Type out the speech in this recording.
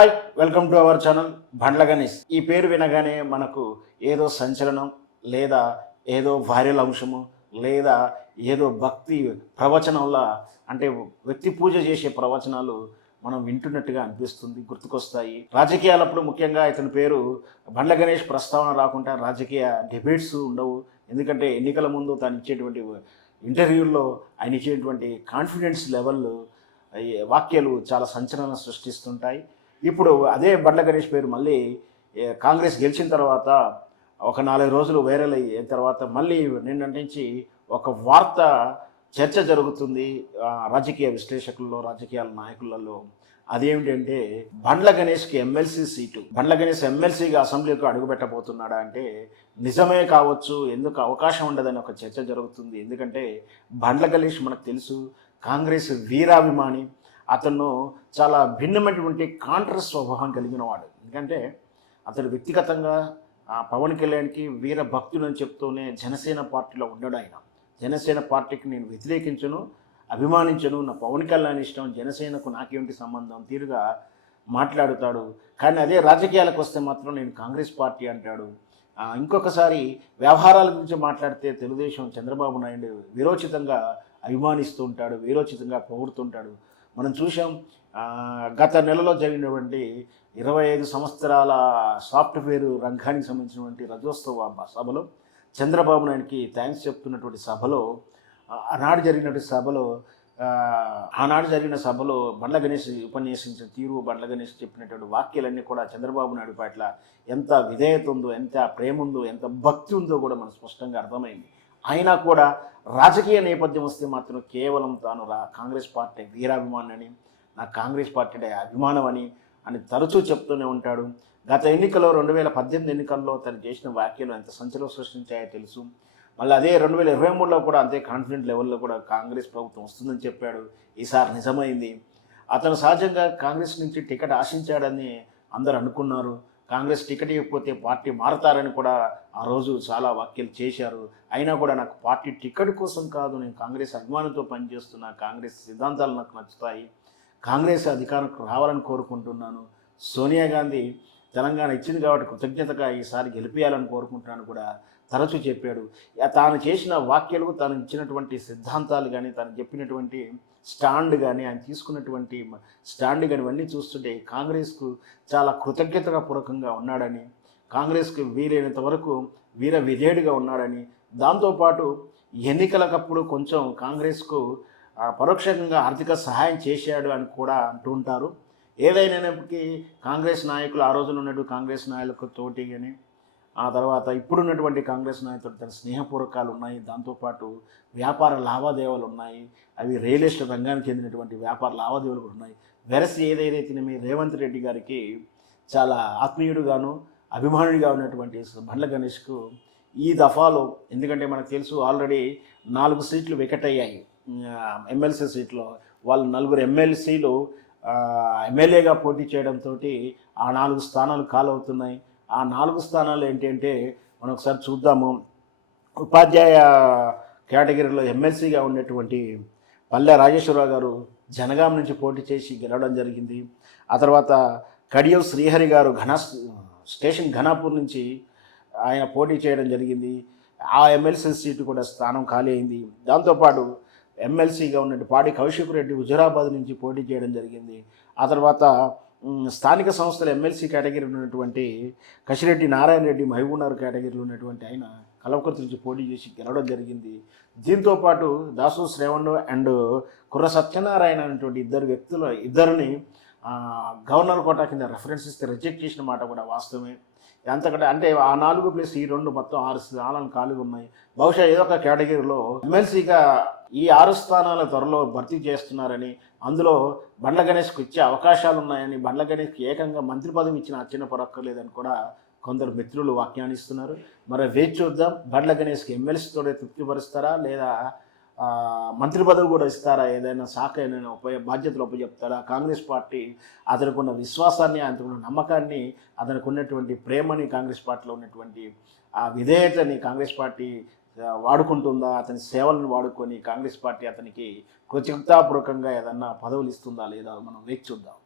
Hi, welcome to our channel Bandla Ganesh. ఈ పేరు వినగానే మనకు ఏదో సంచలనం, లేదా ఏదో వైరల్ అంశము, లేదా ఏదో భక్తి ప్రవచనంలా, అంటే వ్యక్తి పూజ చేసే ప్రవచనాలు మనం వింటున్నట్టుగా అనిపిస్తుంది, గుర్తుకొస్తాయి. రాజకీయాలప్పుడు ముఖ్యంగా ఇతని పేరు బండ్ల గణేష్ ప్రస్తావన రాకుండా రాజకీయ డిబేట్స్ ఉండవు. ఎందుకంటే ఎన్నికల ముందు తాను ఇచ్చేటువంటి ఇంటర్వ్యూల్లో ఆయన ఇచ్చేటువంటి కాన్ఫిడెన్స్ లెవెల్, ఈ వాక్యాలు చాలా సంచలనం సృష్టిస్తుంటాయి. ఇప్పుడు అదే బండ్ల గణేష్ పేరు మళ్ళీ కాంగ్రెస్ గెలిచిన తర్వాత ఒక 4 రోజులు వైరల్ అయిన తర్వాత మళ్ళీ నిన్నటి నుంచి ఒక వార్త చర్చ జరుగుతుంది రాజకీయ విశ్లేషకుల్లో, రాజకీయాల నాయకులలో. అదేమిటంటే బండ్ల గణేష్కి ఎమ్మెల్సీ సీటు, బండ్ల గణేష్ ఎమ్మెల్సీగా అసెంబ్లీకి అడుగుపెట్టబోతున్నాడా అంటే నిజమే కావచ్చు, ఎందుకు అవకాశం ఉండదని ఒక చర్చ జరుగుతుంది. ఎందుకంటే బండ్ల గణేష్ మనకు తెలుసు, కాంగ్రెస్ వీరాభిమాని. అతను చాలా భిన్నమైనటువంటి కాంట్రస్ స్వభావం కలిగిన వాడు. ఎందుకంటే అతడు వ్యక్తిగతంగా పవన్ కళ్యాణ్కి వీర భక్తులని చెప్తూనే జనసేన పార్టీలో ఉన్నాడు ఆయన. జనసేన పార్టీకి నేను వ్యతిరేకించను, అభిమానించను, నా పవన్ కళ్యాణ్ ఇష్టం, జనసేనకు నాకేమిటి సంబంధం తీరుగా మాట్లాడుతాడు. కానీ అదే రాజకీయాలకు వస్తే మాత్రం నేను కాంగ్రెస్ పార్టీ అంటాడు. ఇంకొకసారి వ్యవహారాల గురించి మాట్లాడితే తెలుగుదేశం చంద్రబాబు నాయుడు వీరోచితంగా అభిమానిస్తూ ఉంటాడు, వీరోచితంగా పొగుడుతుంటాడు. మనం చూసాం గత నెలలో జరిగినటువంటి 25 సంవత్సరాల సాఫ్ట్వేర్ రంగానికి సంబంధించినటువంటి రజోత్సవ సభలో చంద్రబాబు నాయుడికి థ్యాంక్స్ చెప్తున్నటువంటి సభలో ఆనాడు జరిగిన సభలో బండ్ల గణేష్ ఉపన్యాసించిన తీరు, బండ్ల గణేష్ చెప్పినటువంటి వాక్యాలన్నీ కూడా చంద్రబాబు నాయుడు పట్ల ఎంత విధేయత ఉందో, ఎంత ప్రేమ ఉందో, ఎంత భక్తి ఉందో కూడా మనకు స్పష్టంగా అర్థమైంది. అయినా కూడా రాజకీయ నేపథ్యం వస్తే మాత్రం కేవలం తాను కాంగ్రెస్ పార్టీ వీరాభిమానని, నాకు కాంగ్రెస్ పార్టీ అభిమానం అని తరచూ చెప్తూనే ఉంటాడు. గత ఎన్నికల్లో 2018 ఎన్నికల్లో తను చేసిన వ్యాఖ్యలు ఎంత సంచలనం సృష్టించాయో తెలుసు. మళ్ళీ అదే 2023లో కూడా అంతే కాన్ఫిడెంట్ లెవెల్లో కూడా కాంగ్రెస్ ప్రభుత్వం వస్తుందని చెప్పాడు. ఈసారి నిజమైంది. అతను సహజంగా కాంగ్రెస్ నుంచి టికెట్ ఆశించాడని అందరు అనుకున్నారు. కాంగ్రెస్ టికెట్ ఇవ్వకపోతే పార్టీ మారతారని కూడా ఆ రోజు చాలా వ్యాఖ్యలు చేశారు. అయినా కూడా నాకు పార్టీ టికెట్ కోసం కాదు, నేను కాంగ్రెస్ అభిమానంతో పనిచేస్తున్నా, కాంగ్రెస్ సిద్ధాంతాలు నాకు నచ్చుతాయి, కాంగ్రెస్ అధికారంకు రావాలని కోరుకుంటున్నాను, సోనియా గాంధీ తెలంగాణ ఇచ్చింది కాబట్టి కృతజ్ఞతగా ఈసారి గెలిపేయాలని కోరుకుంటున్నాను కూడా తరచూ చెప్పాడు. తాను చేసిన వ్యాఖ్యలు, తాను ఇచ్చినటువంటి సిద్ధాంతాలు కానీ, తాను చెప్పినటువంటి స్టాండ్ కానీ, ఆయన తీసుకున్నటువంటి స్టాండ్ కానీ ఇవన్నీ చూస్తుంటే కాంగ్రెస్కు చాలా కృతజ్ఞతగా పూర్వకంగా ఉన్నాడని, కాంగ్రెస్కి వీలైనంత వరకు వీర విధేయుడిగా ఉన్నాడని, దాంతోపాటు ఎన్నికలకప్పుడు కొంచెం కాంగ్రెస్కు పరోక్షంగా ఆర్థిక సహాయం చేశాడు అని కూడా అంటూ ఉంటారు. ఏదైనప్పటికీ కాంగ్రెస్ నాయకులు ఆ రోజున ఉన్నటువంటి కాంగ్రెస్ నాయకులతో తోటి కానీ, ఆ తర్వాత ఇప్పుడున్నటువంటి కాంగ్రెస్ నాయకులతో తన స్నేహపూర్వకాలు ఉన్నాయి. దాంతోపాటు వ్యాపార లావాదేవీలు ఉన్నాయి. అవి రియల్ ఎస్టేట్ రంగానికి చెందినటువంటి వ్యాపార లావాదేవీలు కూడా ఉన్నాయి. వెరసి ఏదైతే మీ రేవంత్ రెడ్డి గారికి చాలా ఆత్మీయుడుగాను అభిమానుడిగా ఉన్నటువంటి బండ్ల గణేష్కు ఈ దఫాలో, ఎందుకంటే మనకు తెలుసు ఆల్రెడీ 4 సీట్లు వికెట్ అయ్యాయి ఎమ్మెల్సీ సీట్లో. వాళ్ళు 4 ఎమ్మెల్సీలు ఎమ్మెల్యేగా పోటీ చేయడంతో ఆ 4 స్థానాలు ఖాళీ. ఆ 4 స్థానాలు ఏంటంటే మనం ఒకసారి చూద్దాము. ఉపాధ్యాయ కేటగిరీలో ఎమ్మెల్సీగా ఉన్నటువంటి పల్లె రాజేశ్వరరావు గారు జనగాం నుంచి పోటీ చేసి గెలవడం జరిగింది. ఆ తర్వాత కడియం శ్రీహరి గారు స్టేషన్ ఘనాపూర్ నుంచి ఆయన పోటీ చేయడం జరిగింది. ఆ ఎమ్మెల్సీ సీటు కూడా స్థానం ఖాళీ అయింది. దాంతోపాటు ఎమ్మెల్సీగా ఉన్నట్టు పాడి కౌశిక్ రెడ్డి హుజురాబాద్ నుంచి పోటీ చేయడం జరిగింది. ఆ తర్వాత స్థానిక సంస్థల ఎమ్మెల్సీ కేటగిరీలో ఉన్నటువంటి కశిరెడ్డి నారాయణ రెడ్డి మహబూబ్నగర్ కేటగిరీలో ఉన్నటువంటి ఆయన కల్వకుర్తి నుంచి పోటీ చేసి గెలవడం జరిగింది. దీంతోపాటు దాసు శ్రేవణ్ అండ్ కుర్ర సత్యనారాయణ అనేటువంటి ఇద్దరిని గవర్నర్ కోటా కింద రెఫరెన్స్ ఇస్తే రిజెక్ట్ చేసిన మాట కూడా వాస్తవమే. ఎంతకంటే అంటే ఆ 4 ప్లస్ ఈ 2 మొత్తం 6 స్థానాలు ఖాళీగా ఉన్నాయి. బహుశా ఏదో ఒక కేటగిరీలో ఎమ్మెల్సీగా ఈ 6 స్థానాల త్వరలో భర్తీ చేస్తున్నారని, అందులో బండ్ల గణేష్కు ఇచ్చే అవకాశాలు ఉన్నాయని, బండ్ల గణేష్కి ఏకంగా మంత్రి పదవి ఇచ్చిన ఆశ్చర్యపడక్కర్లేదని కూడా కొందరు మిత్రులు వ్యాఖ్యానిస్తున్నారు. మరి వేచి చూద్దాం, బండ్ల గణేష్కి ఎమ్మెల్సీతోనే తృప్తిపరుస్తారా, లేదా మంత్రి పదవి కూడా ఇస్తారా, ఏదైనా శాఖ ఏదైనా బాధ్యతలు ఉపజెప్తారా? కాంగ్రెస్ పార్టీ అతనికి ఉన్న విశ్వాసాన్ని, అతనికి ఉన్న నమ్మకాన్ని, అతనికి ఉన్నటువంటి ప్రేమని, కాంగ్రెస్ పార్టీలో ఉన్నటువంటి ఆ విధేయతని కాంగ్రెస్ పార్టీ వాడుకుంటుందా? అతని సేవలను వాడుకొని కాంగ్రెస్ పార్టీ అతనికి కృతజ్ఞతాపూర్వకంగా ఏదన్నా పదవులు ఇస్తుందా లేదా మనం వేచి చూద్దాం.